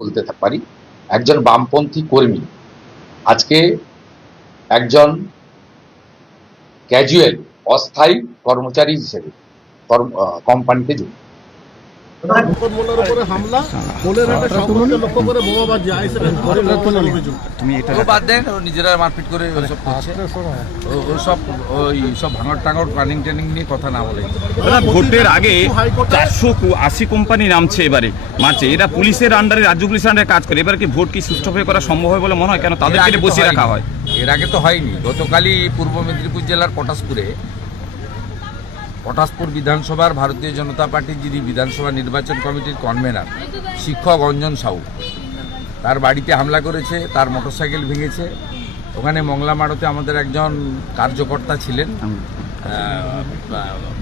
বলতে পারি একজন বামপন্থী কর্মী আজকে একজন ক্যাজুয়াল অস্থায়ী কর্মচারী হিসেবে কোম্পানিতে যুক্ত। মোল্লার উপরে হামলা, কোলেরহাটে সংঘর্ষকে লক্ষ্য করে বোমাবাজি, আইএসএফের ঘরে লক্ষ্যের অভিযোগ। তুমি এটা বাদ দেন, ও নিজেরা মারপিট করে ওইসব করছে, ওইসব ভাঙড় টাঙড় প্ল্যানিং ট্রেনিং নিয়ে কথা না বলে। ভোটের আগে 480 কোম্পানি নামছে এবারে মার্চে, এরা পুলিশের আন্ডারে, রাজ্য পুলিশের আন্ডারে কাজ করে। এবার কি ভোট কি সুষ্ঠুভাবে করা সম্ভব হয় বলে মনে হয়? কেন তাদেরকে বসিয়ে রাখা হয়? এর আগে তো হয়নি। গতকালই পূর্ব মেদিনীপুর জেলার পটাশপুর বিধানসভার ভারতীয় জনতা পার্টির যিনি বিধানসভা নির্বাচন কমিটির কনভেনার শিক্ষক অঞ্জন সাউ, তার বাড়িতে হামলা করেছে, তার মোটরসাইকেল ভেঙেছে। ওখানে মংলা মাড়তে আমাদের একজন কার্যকর্তা ছিলেন,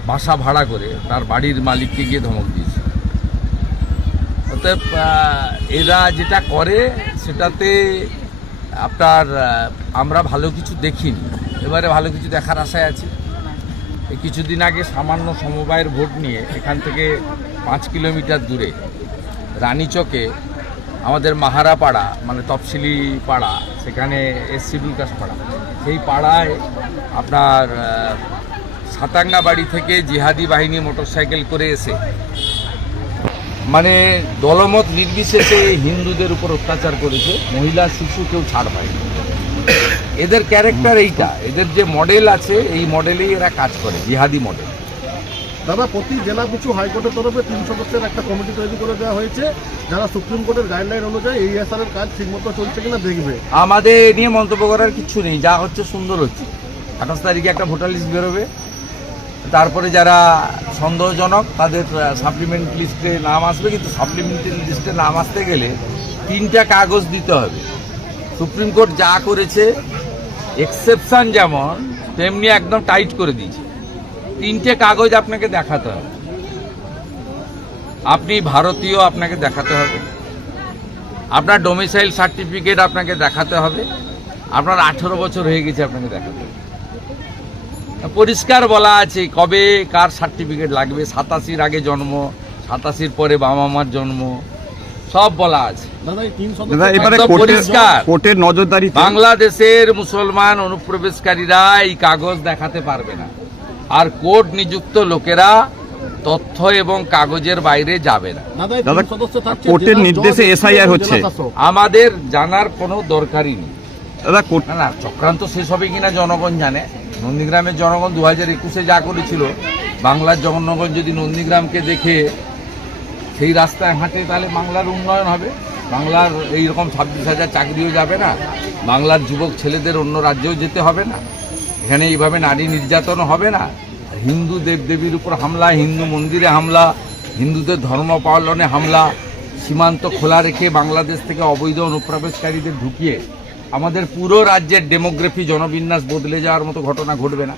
বাসা ভাড়া করে তার বাড়ির মালিককে গিয়ে ধমক দিয়েছে। অতএব এরা যেটা করে সেটাতে আমরা ভালো কিছু দেখিনি, এবারে ভালো কিছু দেখার আশায় আছি। এই কিছুদিন আগে সামান্য সমবায়ের ভোট নিয়ে এখান থেকে 5 কিলোমিটার দূরে রানীচকে আমাদের মাহারা পাড়া, মানে তফসিলি পাড়া, সেখানে শিডিউল কাস্ট পাড়া, সেই পাড়ায় আপনার সাতাঙ্গা বাড়ি থেকে জিহাদি বাহিনী মোটরসাইকেল করে এসে মানে দলমত নির্বিশেষে হিন্দুদের উপর অত্যাচার করেছে। মহিলা শিশু কেউ ছাড় পায়নি। এদের ক্যারেক্টার এইটা, এদের যে মডেল আছে এই মডেলেই এরা কাজ করে, জিহাদি মডেল। দাদা, প্রতি জেলা পিছু হাইকোর্টের তরফে 3 সদস্যের একটা কমিটি তৈরি করে দেওয়া হয়েছে, যারা সুপ্রিম কোর্টের গাইডলাইন অনুযায়ী এই এর কাজ ঠিকমতো চলছে কিনা দেখবে। আমাদের এ নিয়ে মন্তব্য করার কিছু নেই, যা হচ্ছে সুন্দর হচ্ছে। 28 তারিখে একটা ভোটার লিস্ট বেরোবে, তারপরে যারা সন্দেহজনক তাদের সাপ্লিমেন্ট লিস্টে নাম আসবে, কিন্তু সাপ্লিমেন্টারি লিস্টে নাম আসতে গেলে 3টা কাগজ দিতে হবে। সুপ্রিম কোর্ট যা করেছে, এক্সেপশন যেমন তেমনি একদম টাইট করে দিয়েছে। 3টে কাগজ আপনাকে দেখাতে হবে, আপনি ভারতীয় আপনাকে দেখাতে হবে, আপনার ডোমিসাইল সার্টিফিকেট আপনাকে দেখাতে হবে, আপনার 18 বছর হয়ে গেছে আপনাকে দেখাতে হবে। পরিষ্কার বলা আছে কবে কার সার্টিফিকেট লাগবে, 87-র আগে জন্ম, 87-র পরে বাবা মার জন্ম, সব বলা আছে। কোর্টের নজরদারি বাংলাদেশের মুসলমান অনুপ্রবেশকারীরা এই কাগজ দেখাতে পারবে না, আর কোর্ট নিযুক্ত লোকেরা তথ্য এবং কাগজের বাইরে যাবে না। কোর্টের নির্দেশে এসআইআর হচ্ছে, আমাদের জানার কোনো দরকারই নেই। দাদা না, চক্রান্ত শেষ হবে কিনা জনগণ জানে। নন্দীগ্রামের জনগণ 2021-এ যা করেছিল, বাংলার জনগণ যদি নন্দীগ্রামকে দেখে সেই রাস্তায় হাঁটে তাহলে বাংলার উন্নয়ন হবে, বাংলার এইরকম 26,000 চাকরিও যাবে না, বাংলার যুবক ছেলেদের অন্য রাজ্যেও যেতে হবে না, এখানে এইভাবে নারী নির্যাতন হবে না। হিন্দু দেবদেবীর উপর হামলা, হিন্দু মন্দিরে হামলা, হিন্দুদের ধর্ম পালনে হামলা, সীমান্ত খোলা রেখে বাংলাদেশ থেকে অবৈধ অনুপ্রবেশকারীদের ঢুকিয়ে আমাদের পুরো রাজ্যের ডেমোগ্রাফি, জনবিন্যাস বদলে যাওয়ার মতো ঘটনা ঘটবে না।